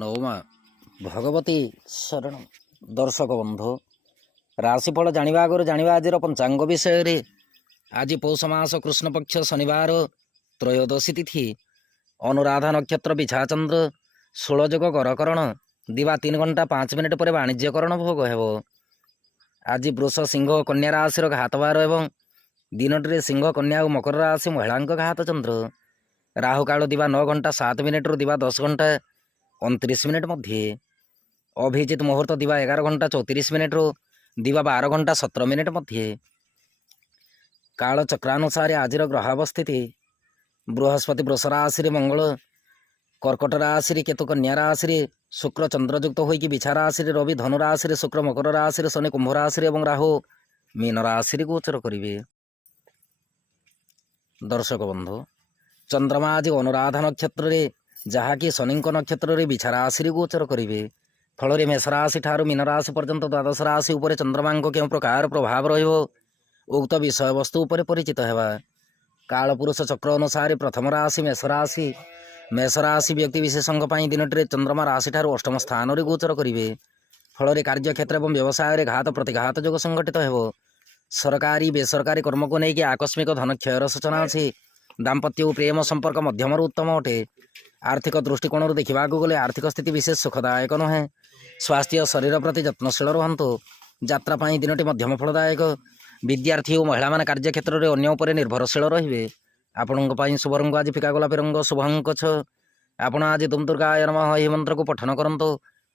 ନୌମା ଭଗବତୀ ଶରଣ। ଦର୍ଶକ ବନ୍ଧୁ, ରାଶିଫଳ ଜାଣିବା ଆଗରୁ ଜାଣିବା ଆଜିର ପଞ୍ଚାଙ୍ଗ ବିଷୟରେ। ଆଜି ପୌଷ ମାସ କୃଷ୍ଣପକ୍ଷ ଶନିବାର, ତ୍ରୟୋଦଶୀ ତିଥି, ଅନୁରାଧା ନକ୍ଷତ୍ର, ବିଛାଚନ୍ଦ୍ର, 16 ଯୋଗ ଗରକରଣ, ଦିବା 3 ଘଣ୍ଟା 5 ମିନିଟ୍ ପରେ ବାଣିଜ୍ୟକରଣ ଭୋଗ ହେବ। ଆଜି ବୃଷ, ସିଂହ, କନ୍ୟା ରାଶିର ଘାତବାର ଏବଂ ଦିନଟିରେ ସିଂହ, କନ୍ୟା ଓ ମକର ରାଶି ମହିଳାଙ୍କ ଘାତ ଚନ୍ଦ୍ର। ରାହୁକାଳ ଦିବା 9 ଘଣ୍ଟା 7 ମିନିଟ୍ରୁ ଦିବା 10 ଘଣ୍ଟା 29 ମିନିଟ୍ ମଧ୍ୟରେ। ଅଭିଜିତ ମୁହୂର୍ତ୍ତ ଦିବା 11 ଘଣ୍ଟା 34 ମିନିଟ୍ରୁ ଦିବା 12 ଘଣ୍ଟା 17 ମିନିଟ୍ ମଧ୍ୟରେ। କାଳ ଚକ୍ରାନୁସାରେ ଆଜିର ଗ୍ରହ ଅବସ୍ଥିତି: ବୃହସ୍ପତି ବୃଷ ରାଶିରେ, ମଙ୍ଗଳ କର୍କଟ ରାଶିରେ, କେତୁ କନ୍ୟା ରାଶିରେ, ଶୁକ୍ର ଚନ୍ଦ୍ରଯୁକ୍ତ ହୋଇକି ବିଛା ରାଶିରେ, ରବି ଧନୁ ରାଶିରେ, ଶୁକ୍ର ମକର ରାଶିରେ, ଶନି କୁମ୍ଭ ରାଶିରେ ଏବଂ ରାହୁ ମୀନ ରାଶିରେ ଗୋଚର କରିବେ। ଦର୍ଶକ ବନ୍ଧୁ, ଚନ୍ଦ୍ରମା ଆଜି ଅନୁରାଧା ନକ୍ଷତ୍ରରେ, ଯାହାକି ଶନିଙ୍କ ନକ୍ଷତ୍ରରେ ବିଛା ରାଶିରେ ଗୋଚର କରିବେ। ଫଳରେ ମେଷ ରାଶି ଠାରୁ ମୀନ ରାଶି ପର୍ଯ୍ୟନ୍ତ ଦ୍ୱାଦଶ ରାଶି ଉପରେ ଚନ୍ଦ୍ରମାଙ୍କ କେଉଁ ପ୍ରକାର ପ୍ରଭାବ ରହିବ, ଉକ୍ତ ବିଷୟବସ୍ତୁ ଉପରେ ପରିଚିତ ହେବା। କାଳପୁରୁଷ ଚକ୍ର ଅନୁସାରେ ପ୍ରଥମ ରାଶି ମେଷ ରାଶି। ମେଷ ରାଶି ବ୍ୟକ୍ତିବିଶେଷଙ୍କ ପାଇଁ ଦିନଟିରେ ଚନ୍ଦ୍ରମା ରାଶିଠାରୁ ଅଷ୍ଟମ ସ୍ଥାନରେ ଗୋଚର କରିବେ। ଫଳରେ କାର୍ଯ୍ୟକ୍ଷେତ୍ର ଏବଂ ବ୍ୟବସାୟରେ ଘାତ ପ୍ରତିଘାତ ଯୋଗ ସଂଗଠିତ ହେବ। ସରକାରୀ ବେସରକାରୀ କର୍ମକୁ ନେଇକି ଆକସ୍ମିକ ଧନ କ୍ଷୟର ସୂଚନା ଅଛି। ଦାମ୍ପତ୍ୟ ଓ ପ୍ରେମ ସମ୍ପର୍କ ମଧ୍ୟମରୁ ଉତ୍ତମ ଅଟେ। ଆର୍ଥିକ ଦୃଷ୍ଟିକୋଣରୁ ଦେଖିବାକୁ ଗଲେ ଆର୍ଥିକ ସ୍ଥିତି ବିଶେଷ ସୁଖଦାୟକ ନୁହେଁ। ସ୍ୱାସ୍ଥ୍ୟ ଶରୀର ପ୍ରତି ଯତ୍ନଶୀଳ ରୁହନ୍ତୁ। ଯାତ୍ରା ପାଇଁ ଦିନଟି ମଧ୍ୟମ ଫଳଦାୟକ। ବିଦ୍ୟାର୍ଥୀ ଓ ମହିଳାମାନେ କାର୍ଯ୍ୟକ୍ଷେତ୍ରରେ ଅନ୍ୟ ଉପରେ ନିର୍ଭରଶୀଳ ରହିବେ। ଆପଣଙ୍କ ପାଇଁ ଶୁଭ ରଙ୍ଗ ଆଜି ଫିକା ଗୋଲାପୀ ରଙ୍ଗ, ଶୁଭ ଅଙ୍କ 6। ଆପଣ ଆଜି ଦୁମ୍ ଦୁର୍ଗାୟ ନମଃ ଏହି ମନ୍ତ୍ରକୁ ପଠନ କରନ୍ତୁ।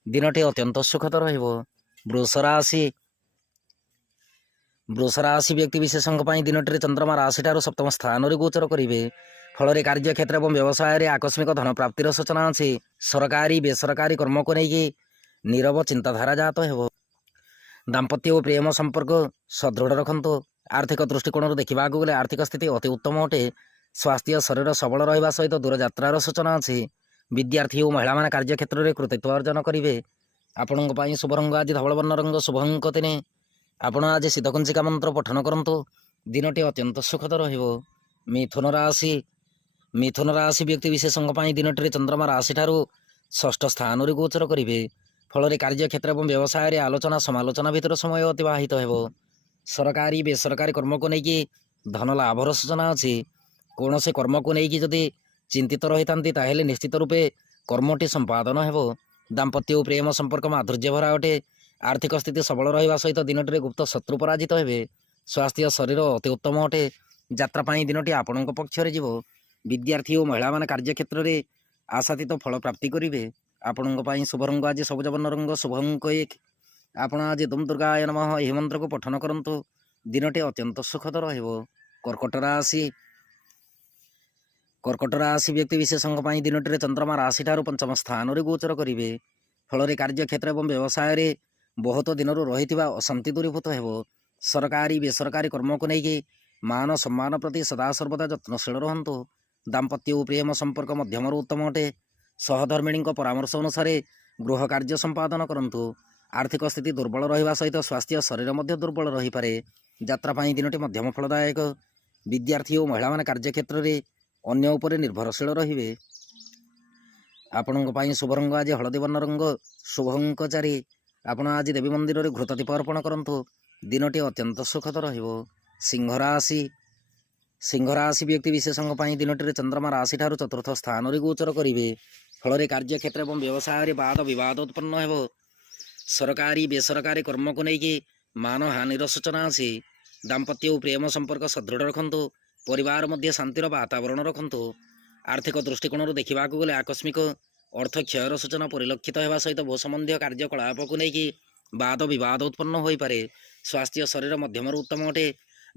ଦିନଟି ଅତ୍ୟନ୍ତ ସୁଖଦ ରହିବ। ବୃଷ ରାଶି। ବୃଷ ରାଶି ବ୍ୟକ୍ତିବିଶେଷଙ୍କ ପାଇଁ ଦିନଟିରେ ଚନ୍ଦ୍ରମା ରାଶିଠାରୁ ସପ୍ତମ ସ୍ଥାନରେ ଗୋଚର କରିବେ। ଫଳରେ କାର୍ଯ୍ୟକ୍ଷେତ୍ର ଏବଂ ବ୍ୟବସାୟରେ ଆକସ୍ମିକ ଧନ ପ୍ରାପ୍ତିର ସୂଚନା ଅଛି। ସରକାରୀ ବେସରକାରୀ କର୍ମକୁ ନେଇକି ନୀରବ ଚିନ୍ତାଧାରା ଜାତ ହେବ। ଦାମ୍ପତ୍ୟ ଓ ପ୍ରେମ ସମ୍ପର୍କ ସଦୃଢ଼ ରଖନ୍ତୁ। ଆର୍ଥିକ ଦୃଷ୍ଟିକୋଣରୁ ଦେଖିବାକୁ ଗଲେ ଆର୍ଥିକ ସ୍ଥିତି ଅତି ଉତ୍ତମ ଅଟେ। ସ୍ୱାସ୍ଥ୍ୟ ଶରୀର ସବଳ ରହିବା ସହିତ ଦୂରଯାତ୍ରାର ସୂଚନା ଅଛି। ବିଦ୍ୟାର୍ଥୀ ଓ ମହିଳାମାନେ କାର୍ଯ୍ୟକ୍ଷେତ୍ରରେ କୃତିତ୍ୱ ଅର୍ଜନ କରିବେ। ଆପଣଙ୍କ ପାଇଁ ଶୁଭ ରଙ୍ଗ ଆଜି ଧବଳବର୍ଣ୍ଣ ରଙ୍ଗ, ଶୁଭ ଅଙ୍କ 3। ଆପଣ ଆଜି ସିଦ୍ଧକୁଞ୍ଚିକା ମନ୍ତ୍ର ପଠନ କରନ୍ତୁ। ଦିନଟି ଅତ୍ୟନ୍ତ ସୁଖଦ ରହିବ। ମିଥୁନ ରାଶି। ମିଥୁନ ରାଶି ବ୍ୟକ୍ତିବିଶେଷଙ୍କ ପାଇଁ ଦିନଟିରେ ଚନ୍ଦ୍ରମା ରାଶିଠାରୁ ଷଷ୍ଠ ସ୍ଥାନରେ ଗୋଚର କରିବେ। ଫଳରେ କାର୍ଯ୍ୟକ୍ଷେତ୍ର ଏବଂ ବ୍ୟବସାୟରେ ଆଲୋଚନା ସମାଲୋଚନା ଭିତରେ ସମୟ ଅତିବାହିତ ହେବ। ସରକାରୀ ବେସରକାରୀ କର୍ମକୁ ନେଇକି ଧନ ଲାଭର ସୂଚନା ଅଛି। କୌଣସି କର୍ମକୁ ନେଇକି ଯଦି ଚିନ୍ତିତ ରହିଥାନ୍ତି ତାହେଲେ ନିଶ୍ଚିତ ରୂପେ କର୍ମଟି ସମ୍ପାଦନ ହେବ। ଦାମ୍ପତ୍ୟ ଓ ପ୍ରେମ ସମ୍ପର୍କ ମାଧୁର୍ଯ୍ୟ ଭରା ଅଟେ। ଆର୍ଥିକ ସ୍ଥିତି ସବଳ ରହିବା ସହିତ ଦିନଟିରେ ଗୁପ୍ତ ଶତ୍ରୁ ପରାଜିତ ହେବେ। ସ୍ୱାସ୍ଥ୍ୟ ଶରୀର ଅତି ଉତ୍ତମ ଅଟେ। ଯାତ୍ରା ପାଇଁ ଦିନଟି ଆପଣଙ୍କ ପକ୍ଷରେ ଯିବ। ବିଦ୍ୟାର୍ଥୀ ଓ ମହିଳାମାନେ କାର୍ଯ୍ୟକ୍ଷେତ୍ରରେ ଆଶାତୀତ ଫଳ ପ୍ରାପ୍ତି କରିବେ। ଆପଣଙ୍କ ପାଇଁ ଶୁଭ ରଙ୍ଗ ଆଜି ସବୁଜ ବର୍ଣ୍ଣ ରଙ୍ଗ, ଶୁଭ ଅଙ୍କ 1। ଆପଣ ଆଜି ଦୁମ୍ ଦୁର୍ଗାୟ ନମଃ ଏହି ମନ୍ତ୍ରକୁ ପଠନ କରନ୍ତୁ। ଦିନଟି ଅତ୍ୟନ୍ତ ସୁଖଦ ରହିବ। କର୍କଟ ରାଶି। କର୍କଟ ରାଶି ବ୍ୟକ୍ତିବିଶେଷଙ୍କ ପାଇଁ ଦିନଟିରେ ଚନ୍ଦ୍ରମା ରାଶିଠାରୁ ପଞ୍ଚମ ସ୍ଥାନରେ ଗୋଚର କରିବେ। ଫଳରେ କାର୍ଯ୍ୟକ୍ଷେତ୍ର ଏବଂ ବ୍ୟବସାୟରେ ବହୁତ ଦିନରୁ ରହିଥିବା ଅଶାନ୍ତି ଦୂରୀଭୂତ ହେବ। ସରକାରୀ ବେସରକାରୀ କର୍ମକୁ ନେଇକି ମାନ ସମ୍ମାନ ପ୍ରତି ସଦାସର୍ବଦା ଯତ୍ନଶୀଳ ରୁହନ୍ତୁ। ଦାମ୍ପତ୍ୟ ଓ ପ୍ରେମ ସମ୍ପର୍କ ମଧ୍ୟମରୁ ଉତ୍ତମ ଅଟେ। ସହଧର୍ମିଣୀଙ୍କ ପରାମର୍ଶ ଅନୁସାରେ ଗୃହ କାର୍ଯ୍ୟ ସମ୍ପାଦନ କରନ୍ତୁ। ଆର୍ଥିକ ସ୍ଥିତି ଦୁର୍ବଳ ରହିବା ସହିତ ସ୍ୱାସ୍ଥ୍ୟ ଶରୀର ମଧ୍ୟ ଦୁର୍ବଳ ରହିପାରେ। ଯାତ୍ରା ପାଇଁ ଦିନଟି ମଧ୍ୟମ ଫଳଦାୟକ। ବିଦ୍ୟାର୍ଥୀ ଓ ମହିଳାମାନେ କାର୍ଯ୍ୟକ୍ଷେତ୍ରରେ ଅନ୍ୟ ଉପରେ ନିର୍ଭରଶୀଳ ରହିବେ। ଆପଣଙ୍କ ପାଇଁ ଶୁଭ ରଙ୍ଗ ଆଜି ହଳଦୀ ବର୍ଣ୍ଣ ରଙ୍ଗ, ଶୁଭ ଅଙ୍କ 4। ଆପଣ ଆଜି ଦେବୀ ମନ୍ଦିରରେ ଘୃତ ଦୀପ ଅର୍ପଣ କରନ୍ତୁ। ଦିନଟି ଅତ୍ୟନ୍ତ ସୁଖଦ ରହିବ। ସିଂହ ରାଶି। ସିଂହ ରାଶି ବ୍ୟକ୍ତିବିଶେଷଙ୍କ ପାଇଁ ଦିନଟିରେ ଚନ୍ଦ୍ରମା ରାଶିଠାରୁ ଚତୁର୍ଥ ସ୍ଥାନରେ ଗୋଚର କରିବେ। ଫଳରେ କାର୍ଯ୍ୟକ୍ଷେତ୍ର ଏବଂ ବ୍ୟବସାୟରେ ବାଦ ବିବାଦ ଉତ୍ପନ୍ନ ହେବ। ସରକାରୀ ବେସରକାରୀ କର୍ମକୁ ନେଇକି ମାନହାନିର ସୂଚନା ଅଛି। ଦାମ୍ପତ୍ୟ ଓ ପ୍ରେମ ସମ୍ପର୍କ ସଦୃଢ଼ ରଖନ୍ତୁ। ପରିବାର ମଧ୍ୟ ଶାନ୍ତିର ବାତାବରଣ ରଖନ୍ତୁ। ଆର୍ଥିକ ଦୃଷ୍ଟିକୋଣରୁ ଦେଖିବାକୁ ଗଲେ ଆକସ୍ମିକ ଅର୍ଥ କ୍ଷୟର ସୂଚନା ପରିଲକ୍ଷିତ ହେବା ସହିତ ଭୂ ସମ୍ବନ୍ଧୀୟ କାର୍ଯ୍ୟକଳାପକୁ ନେଇକି ବାଦ ବିବାଦ ଉତ୍ପନ୍ନ ହୋଇପାରେ। ସ୍ୱାସ୍ଥ୍ୟ ଶରୀର ମଧ୍ୟମରୁ ଉତ୍ତମ ଅଟେ।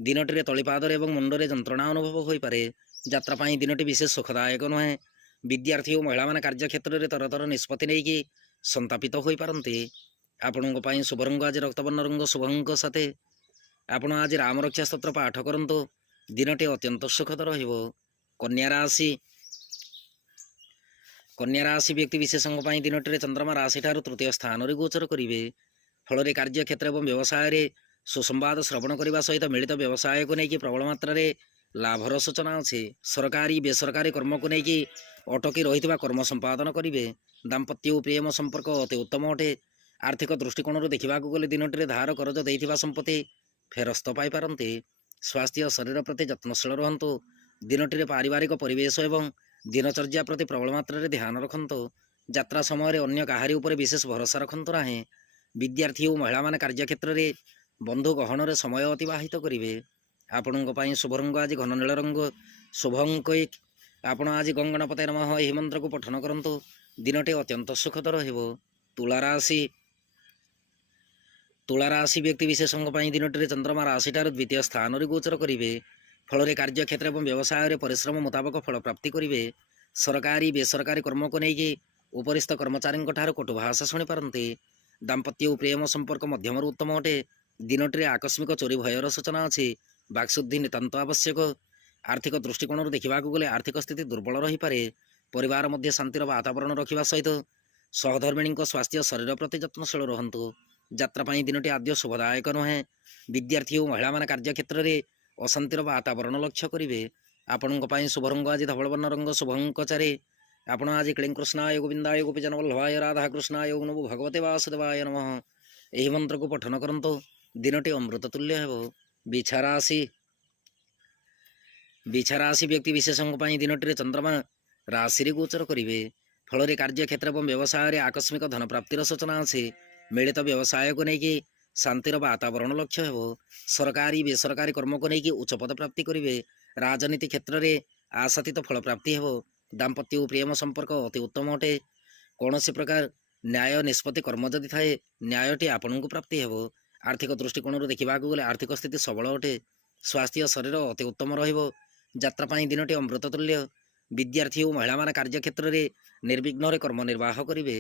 ଦିନଟିରେ ତଳିପାଦରେ ଏବଂ ମୁଣ୍ଡରେ ଯନ୍ତ୍ରଣା ଅନୁଭବ ହୋଇପାରେ। ଯାତ୍ରା ପାଇଁ ଦିନଟି ବିଶେଷ ସୁଖଦାୟକ ନୁହେଁ। ବିଦ୍ୟାର୍ଥୀ ଓ ମହିଳାମାନେ କାର୍ଯ୍ୟକ୍ଷେତ୍ରରେ ତରତର ନିଷ୍ପତ୍ତି ନେଇକି ସନ୍ତାପିତ ହୋଇପାରନ୍ତି। ଆପଣଙ୍କ ପାଇଁ ଶୁଭ ରଙ୍ଗ ଆଜି ରକ୍ତବର୍ଣ୍ଣ ରଙ୍ଗ, ଶୁଭ ଅଙ୍କ 7। ଆପଣ ଆଜି ରାମରକ୍ଷା ସ୍ତୋତ୍ର ପାଠ କରନ୍ତୁ। ଦିନଟି ଅତ୍ୟନ୍ତ ସୁଖଦ ରହିବ। କନ୍ୟା ରାଶି। କନ୍ୟା ରାଶି ବ୍ୟକ୍ତିବିଶେଷଙ୍କ ପାଇଁ ଦିନଟିରେ ଚନ୍ଦ୍ରମା ରାଶିଠାରୁ ତୃତୀୟ ସ୍ଥାନରେ ଗୋଚର କରିବେ। ଫଳରେ କାର୍ଯ୍ୟକ୍ଷେତ୍ର ଏବଂ ବ୍ୟବସାୟରେ ସୁସମ୍ବାଦ ଶ୍ରବଣ କରିବା ସହିତ ମିଳିତ ବ୍ୟବସାୟକୁ ନେଇକି ପ୍ରବଳ ମାତ୍ରାରେ ଲାଭର ସୂଚନା ଅଛି। ସରକାରୀ ବେସରକାରୀ କର୍ମକୁ ନେଇକି ଅଟକି ରହିଥିବା କର୍ମ ସମ୍ପାଦନ କରିବେ। ଦାମ୍ପତ୍ୟ ଓ ପ୍ରେମ ସମ୍ପର୍କ ଅତି ଉତ୍ତମ ଅଟେ। ଆର୍ଥିକ ଦୃଷ୍ଟିକୋଣରୁ ଦେଖିବାକୁ ଗଲେ ଦିନଟିରେ ଧାର କରଜ ଦେଇଥିବା ସମ୍ପତ୍ତି ଫେରସ୍ତ ପାଇପାରନ୍ତି। ସ୍ୱାସ୍ଥ୍ୟ ଶରୀର ପ୍ରତି ଯତ୍ନଶୀଳ ରୁହନ୍ତୁ। ଦିନଟିରେ ପାରିବାରିକ ପରିବେଶ ଏବଂ ଦିନଚର୍ଯ୍ୟା ପ୍ରତି ପ୍ରବଳ ମାତ୍ରାରେ ଧ୍ୟାନ ରଖନ୍ତୁ। ଯାତ୍ରା ସମୟରେ ଅନ୍ୟ କାହାରି ଉପରେ ବିଶେଷ ଭରସା ରଖନ୍ତୁ ନାହିଁ। ବିଦ୍ୟାର୍ଥୀ ଓ ମହିଳାମାନେ କାର୍ଯ୍ୟକ୍ଷେତ୍ରରେ ବନ୍ଧୁ ଗହଣରେ ସମୟ ଅତିବାହିତ କରିବେ। ଆପଣଙ୍କ ପାଇଁ ଶୁଭ ରଙ୍ଗ ଆଜି ଘନ ନୀଳ ରଙ୍ଗ। ଶୁଭଙ୍କ ଆପଣ ଆଜି ଗଙ୍ଗଣପତେ ନମଃ ଏହି ମନ୍ତ୍ରକୁ ପଠନ କରନ୍ତୁ। ଦିନଟି ଅତ୍ୟନ୍ତ ସୁଖଦ ରହିବ। ତୁଳାରାଶି ବ୍ୟକ୍ତି ବିଶେଷଙ୍କ ପାଇଁ ଦିନଟିରେ ଚନ୍ଦ୍ରମା ରାଶିଠାରୁ ଦ୍ୱିତୀୟ ସ୍ଥାନରେ ଗୋଚର କରିବେ। ଫଳରେ କାର୍ଯ୍ୟକ୍ଷେତ୍ର ଏବଂ ବ୍ୟବସାୟରେ ପରିଶ୍ରମ ମୁତାବକ ଫଳ ପ୍ରାପ୍ତି କରିବେ। ସରକାରୀ ବେସରକାରୀ କର୍ମକୁ ନେଇକି ଉପରିସ୍ଥ କର୍ମଚାରୀଙ୍କ ଠାରୁ କଟୁ ଭାଷା ଶୁଣିପାରନ୍ତି। ଦାମ୍ପତ୍ୟ ଓ ପ୍ରେମ ସମ୍ପର୍କ ମଧ୍ୟମରୁ ଉତ୍ତମ ଅଟେ। ଦିନଟିରେ ଆକସ୍ମିକ ଚୋରି ଭୟର ସୂଚନା ଅଛି। ବାକ୍ଶୁଦ୍ଧି ନିତାନ୍ତ ଆବଶ୍ୟକ। ଆର୍ଥିକ ଦୃଷ୍ଟିକୋଣରୁ ଦେଖିବାକୁ ଗଲେ ଆର୍ଥିକ ସ୍ଥିତି ଦୁର୍ବଳ ରହିପାରେ। ପରିବାର ମଧ୍ୟରେ ଶାନ୍ତିର ବାତାବରଣ ରଖିବା ସହିତ ସହଧର୍ମିଣୀଙ୍କ ସ୍ୱାସ୍ଥ୍ୟ ଶରୀର ପ୍ରତି ଯତ୍ନଶୀଳ ରୁହନ୍ତୁ। ଯାତ୍ରା ପାଇଁ ଦିନଟି ଆଦ୍ୟ ଶୁଭଦାୟକ ନୁହେଁ। ବିଦ୍ୟାର୍ଥୀ ଓ ମହିଳାମାନେ କାର୍ଯ୍ୟକ୍ଷେତ୍ରରେ ଅଶାନ୍ତିର ବାତାବରଣ ଲକ୍ଷ୍ୟ କରିବେ। ଆପଣଙ୍କ ପାଇଁ ଶୁଭ ରଙ୍ଗ ଆଜି ଧବଳବର୍ଣ୍ଣ ରଙ୍ଗ। ଶୁଭଙ୍କ ଚାରି ଆପଣ ଆଜି କ୍ଳିଂକୃଷ୍ଣାୟ ଗୋବିନ୍ଦାୟ ଗୋପୀଜନବଲ୍ଲଭାୟ ରାଧାକୃଷ୍ଣାୟ ନମୋ ଭଗବତେ ବାସୁଦେବାୟ ନମଃ ଏହି ମନ୍ତ୍ରକୁ ପଠନ କରନ୍ତୁ। ଦିନଟି ଅମୃତ ତୁଲ୍ୟ ହେବ। ବିଛାରାଶି ବ୍ୟକ୍ତି ବିଶେଷଙ୍କ ପାଇଁ ଦିନଟିରେ ଚନ୍ଦ୍ରମା ରାଶିରେ ଗୋଚର କରିବେ। ଫଳରେ କାର୍ଯ୍ୟକ୍ଷେତ୍ର ଏବଂ ବ୍ୟବସାୟରେ ଆକସ୍ମିକ ଧନପ୍ରାପ୍ତିର ସୂଚନା ଅଛି। ମିଳିତ ବ୍ୟବସାୟକୁ ନେଇକି ଶାନ୍ତିର ବାତାବରଣ ଲକ୍ଷ୍ୟ ହେବ। ସରକାରୀ ବେସରକାରୀ କର୍ମକୁ ନେଇକି ଉଚ୍ଚପଦ ପ୍ରାପ୍ତି କରିବେ। ରାଜନୀତି କ୍ଷେତ୍ରରେ ଆଶାତୀତ ଫଳ ପ୍ରାପ୍ତି ହେବ। ଦାମ୍ପତ୍ୟ ଓ ପ୍ରେମ ସମ୍ପର୍କ ଅତି ଉତ୍ତମ ଅଟେ। କୌଣସି ପ୍ରକାର ନ୍ୟାୟ ନିଷ୍ପତ୍ତି କର୍ମ ଯଦି ଥାଏ ନ୍ୟାୟଟି ଆପଣଙ୍କୁ ପ୍ରାପ୍ତି ହେବ। ଆର୍ଥିକ ଦୃଷ୍ଟିକୋଣରୁ ଦେଖିବାକୁ ଗଲେ ଆର୍ଥିକ ସ୍ଥିତି ସବଳ ଅଟେ। ସ୍ୱାସ୍ଥ୍ୟ ଶରୀର ଅତି ଉତ୍ତମ ରହିବ। ଯାତ୍ରା ପାଇଁ ଦିନଟି ଅମୃତ ତୁଲ୍ୟ। ବିଦ୍ୟାର୍ଥୀ ଓ ମହିଳାମାନେ କାର୍ଯ୍ୟକ୍ଷେତ୍ରରେ ନିର୍ବିଘ୍ନରେ କର୍ମ ନିର୍ବାହ କରିବେ।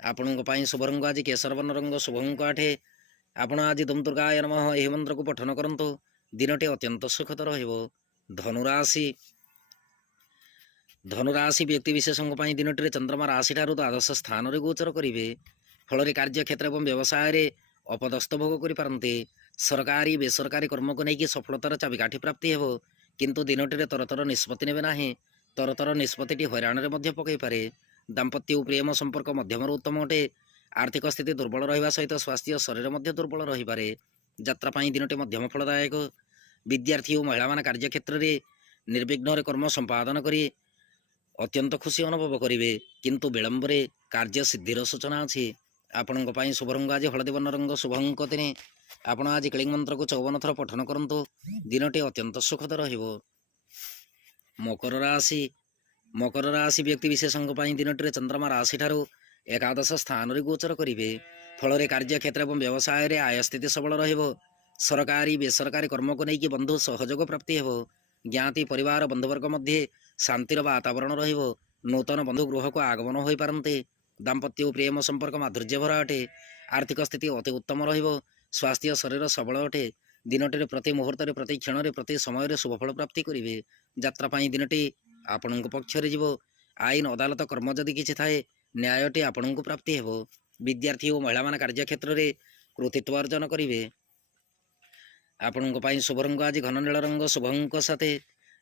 ଆପଣଙ୍କ ପାଇଁ ଶୁଭ ରଙ୍ଗ ଆଜି କେଶରବର୍ଣ୍ଣ ରଙ୍ଗ। ଶୁଭଙ୍କ ଆଠେ ଆପଣ ଆଜି ଦୁମ୍ ଦୁର୍ଗାୟ ନମଃ ଏହି ମନ୍ତ୍ରକୁ ପଠନ କରନ୍ତୁ। ଦିନଟି ଅତ୍ୟନ୍ତ ସୁଖଦ ରହିବ। ଧନୁରାଶି ବ୍ୟକ୍ତି ବିଶେଷଙ୍କ ପାଇଁ ଦିନଟିରେ ଚନ୍ଦ୍ରମା ରାଶିଠାରୁ ଦ୍ୱାଦଶ ସ୍ଥାନରେ ଗୋଚର କରିବେ। ଫଳରେ କାର୍ଯ୍ୟକ୍ଷେତ୍ର ଏବଂ ବ୍ୟବସାୟରେ ଅପଦସ୍ଥ ଭୋଗ କରିପାରନ୍ତି। ସରକାରୀ ବେସରକାରୀ କର୍ମକୁ ନେଇକି ସଫଳତାର ଚାବିକାଠି ପ୍ରାପ୍ତି ହେବ। କିନ୍ତୁ ଦିନଟିରେ ତରତର ନିଷ୍ପତ୍ତି ନେବେ ନାହିଁ। ତରତର ନିଷ୍ପତ୍ତିଟି ହଇରାଣରେ ମଧ୍ୟ ପକାଇପାରେ। ଦାମ୍ପତ୍ୟ ଓ ପ୍ରେମ ସମ୍ପର୍କ ମଧ୍ୟମରୁ ଉତ୍ତମ ଅଟେ। ଆର୍ଥିକ ସ୍ଥିତି ଦୁର୍ବଳ ରହିବା ସହିତ ସ୍ୱାସ୍ଥ୍ୟ ଶରୀର ମଧ୍ୟ ଦୁର୍ବଳ ରହିପାରେ। ଯାତ୍ରା ପାଇଁ ଦିନଟି ମଧ୍ୟମ ଫଳଦାୟକ। ବିଦ୍ୟାର୍ଥୀ ଓ ମହିଳାମାନେ କାର୍ଯ୍ୟକ୍ଷେତ୍ରରେ ନିର୍ବିଘ୍ନରେ କର୍ମ ସମ୍ପାଦନ କରି ଅତ୍ୟନ୍ତ ଖୁସି ଅନୁଭବ କରିବେ। କିନ୍ତୁ ବିଳମ୍ବରେ କାର୍ଯ୍ୟ ସିଦ୍ଧିର ସୂଚନା ଅଛି। ଆପଣଙ୍କ ପାଇଁ ଶୁଭ ରଙ୍ଗ ଆଜି ହଳଦୀ ବର୍ଣ୍ଣ ରଙ୍ଗ। ଶୁଭଙ୍କ ତିନି ଆପଣ ଆଜି କ୍ଳିଂ ମନ୍ତ୍ରକୁ 54 ଥର ପଠନ କରନ୍ତୁ। ଦିନଟି ଅତ୍ୟନ୍ତ ସୁଖଦ ରହିବ। ମକର ରାଶି ବ୍ୟକ୍ତି ବିଶେଷଙ୍କ ପାଇଁ ଦିନଟିରେ ଚନ୍ଦ୍ରମା ରାଶିଠାରୁ ଏକାଦଶ ସ୍ଥାନରେ ଗୋଚର କରିବେ। ଫଳରେ କାର୍ଯ୍ୟକ୍ଷେତ୍ର ଏବଂ ବ୍ୟବସାୟରେ ଆୟ ସ୍ଥିତି ସବଳ ରହିବ। ସରକାରୀ ବେସରକାରୀ କର୍ମକୁ ନେଇକି ବନ୍ଧୁ ସହଯୋଗ ପ୍ରାପ୍ତି ହେବ। ଜ୍ଞାତି ପରିବାର ବନ୍ଧୁବର୍ଗ ମଧ୍ୟରେ ଶାନ୍ତିର ବାତାବରଣ ରହିବ। ନୂତନ ବନ୍ଧୁ ଗୃହକୁ ଆଗମନ ହୋଇପାରନ୍ତି। ଦାମ୍ପତ୍ୟ ଓ ପ୍ରେମ ସମ୍ପର୍କ ମାଧୁର୍ଯ୍ୟ ଭରା ଅଟେ। ଆର୍ଥିକ ସ୍ଥିତି ଅତି ଉତ୍ତମ ରହିବ। ସ୍ୱାସ୍ଥ୍ୟ ଶରୀର ସବଳ ଅଟେ। ଦିନଟିରେ ପ୍ରତି ମୁହୂର୍ତ୍ତରେ ପ୍ରତି କ୍ଷଣରେ ପ୍ରତି ସମୟରେ ଶୁଭଫଳ ପ୍ରାପ୍ତି କରିବେ। ଯାତ୍ରା ପାଇଁ ଦିନଟି ଆପଣଙ୍କ ପକ୍ଷରେ ଯିବ। ଆଇନ ଅଦାଲତ କର୍ମ ଯଦି କିଛି ଥାଏ ନ୍ୟାୟଟି ଆପଣଙ୍କୁ ପ୍ରାପ୍ତି ହେବ। ବିଦ୍ୟାର୍ଥୀ ଓ ମହିଳାମାନେ କାର୍ଯ୍ୟକ୍ଷେତ୍ରରେ କୃତିତ୍ୱ ଅର୍ଜନ କରିବେ। ଆପଣଙ୍କ ପାଇଁ ଶୁଭ ରଙ୍ଗ ଆଜି ଘନ ନୀଳ ରଙ୍ଗ। ଶୁଭଙ୍କ ସାଥେ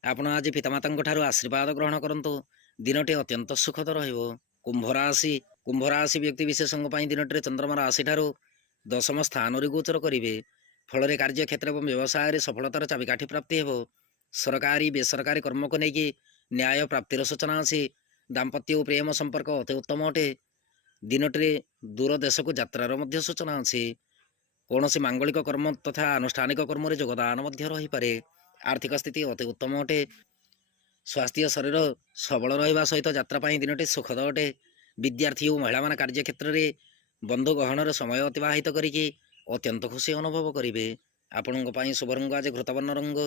ଆପଣ ଆଜି ପିତାମାତାଙ୍କ ଠାରୁ ଆଶୀର୍ବାଦ ଗ୍ରହଣ କରନ୍ତୁ। ଦିନଟି ଅତ୍ୟନ୍ତ ସୁଖଦ ରହିବ। କୁମ୍ଭ ରାଶି ବ୍ୟକ୍ତି ବିଶେଷଙ୍କ ପାଇଁ ଦିନଟିରେ ଚନ୍ଦ୍ରମା ରାଶିଠାରୁ ଦଶମ ସ୍ଥାନରେ ଗୋଚର କରିବେ। ଫଳରେ କାର୍ଯ୍ୟକ୍ଷେତ୍ର ଏବଂ ବ୍ୟବସାୟରେ ସଫଳତାର ଚାବିକାଠି ପ୍ରାପ୍ତି ହେବ। ସରକାରୀ ବେସରକାରୀ କର୍ମକୁ ନେଇକି ନ୍ୟାୟ ପ୍ରାପ୍ତିର ସୂଚନା ଅଛି। ଦାମ୍ପତ୍ୟ ଓ ପ୍ରେମ ସମ୍ପର୍କ ଅତି ଉତ୍ତମ ଅଟେ। ଦିନଟିରେ ଦୂର ଦେଶକୁ ଯାତ୍ରାର ମଧ୍ୟ ସୂଚନା ଅଛି। କୌଣସି ମାଙ୍ଗଳିକ କର୍ମ ତଥା ଆନୁଷ୍ଠାନିକ କର୍ମରେ ଯୋଗଦାନ ମଧ୍ୟ ରହିପାରେ। ଆର୍ଥିକ ସ୍ଥିତି ଅତି ଉତ୍ତମ ଅଟେ। ସ୍ୱାସ୍ଥ୍ୟ ଶରୀର ସବଳ ରହିବା ସହିତ ଯାତ୍ରା ପାଇଁ ଦିନଟି ସୁଖଦ ଅଟେ। ବିଦ୍ୟାର୍ଥୀ ଓ ମହିଳାମାନେ କାର୍ଯ୍ୟକ୍ଷେତ୍ରରେ ବନ୍ଧୁ ଗହଣରେ ସମୟ ଅତିବାହିତ କରିକି ଅତ୍ୟନ୍ତ ଖୁସି ଅନୁଭବ କରିବେ। ଆପଣଙ୍କ ପାଇଁ ଶୁଭ ରଙ୍ଗ ଆଜି ଘୃତବର୍ଣ୍ଣ ରଙ୍ଗ।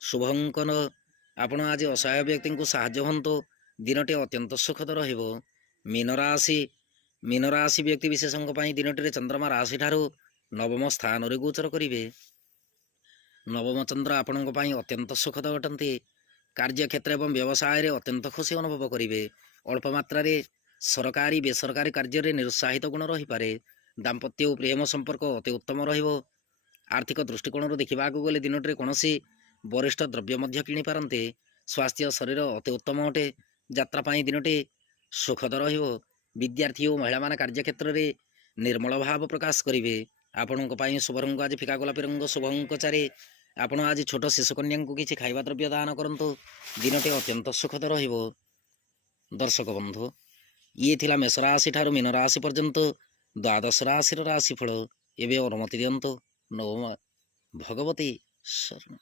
ଶୁଭଙ୍କନ ଆପଣ ଆଜି ଅସହାୟ ବ୍ୟକ୍ତିଙ୍କୁ ସାହାଯ୍ୟ ହୁଅନ୍ତୁ। ଦିନଟି ଅତ୍ୟନ୍ତ ସୁଖଦ ରହିବ। ମୀନରାଶି ବ୍ୟକ୍ତି ବିଶେଷଙ୍କ ପାଇଁ ଦିନଟିରେ ଚନ୍ଦ୍ରମା ରାଶିଠାରୁ ନବମ ସ୍ଥାନରେ ଗୋଚର କରିବେ। ନବମ ଚନ୍ଦ୍ର ଆପଣଙ୍କ ପାଇଁ ଅତ୍ୟନ୍ତ ସୁଖଦ ଅଟନ୍ତି। କାର୍ଯ୍ୟକ୍ଷେତ୍ର ଏବଂ ବ୍ୟବସାୟରେ ଅତ୍ୟନ୍ତ ଖୁସି ଅନୁଭବ କରିବେ। ଅଳ୍ପ ମାତ୍ରାରେ ସରକାରୀ ବେସରକାରୀ କାର୍ଯ୍ୟରେ ନିରୁତ୍ସାହିତ ଗୁଣ ରହିପାରେ। ଦାମ୍ପତ୍ୟ ଓ ପ୍ରେମ ସମ୍ପର୍କ ଅତି ଉତ୍ତମ ରହିବ। ଆର୍ଥିକ ଦୃଷ୍ଟିକୋଣରୁ ଦେଖିବାକୁ ଗଲେ ଦିନଟିରେ କୌଣସି ବରିଷ୍ଠ ଦ୍ରବ୍ୟ ମଧ୍ୟ କିଣିପାରନ୍ତି। ସ୍ୱାସ୍ଥ୍ୟ ଶରୀର ଅତି ଉତ୍ତମ ଅଟେ। ଯାତ୍ରା ପାଇଁ ଦିନଟି ସୁଖଦ ରହିବ। ବିଦ୍ୟାର୍ଥୀ ଓ ମହିଳାମାନେ କାର୍ଯ୍ୟକ୍ଷେତ୍ରରେ ନିର୍ମଳ ଭାବ ପ୍ରକାଶ କରିବେ। ଆପଣଙ୍କ ପାଇଁ ଶୁଭ ରଙ୍ଗ ଆଜି ଫିକା ଗୋଲାପୀ ରଙ୍ଗ, ଶୁଭ ଅଙ୍କ 4। ଆପଣ ଆଜି ଛୋଟ ଶିଶୁକନ୍ୟାଙ୍କୁ କିଛି ଖାଇବା ଦ୍ରବ୍ୟ ଦାନ କରନ୍ତୁ। ଦିନଟି ଅତ୍ୟନ୍ତ ସୁଖଦ ରହିବ। ଦର୍ଶକ ବନ୍ଧୁ, ଇଏ ଥିଲା ମେଷ ରାଶି ଠାରୁ ମୀନ ରାଶି ପର୍ଯ୍ୟନ୍ତ ଦ୍ୱାଦଶ ରାଶିର ରାଶିଫଳ। ଏବେ ଅନୁମତି ଦିଅନ୍ତୁ। ନମଃ ଭଗବତେ ଶରଣ।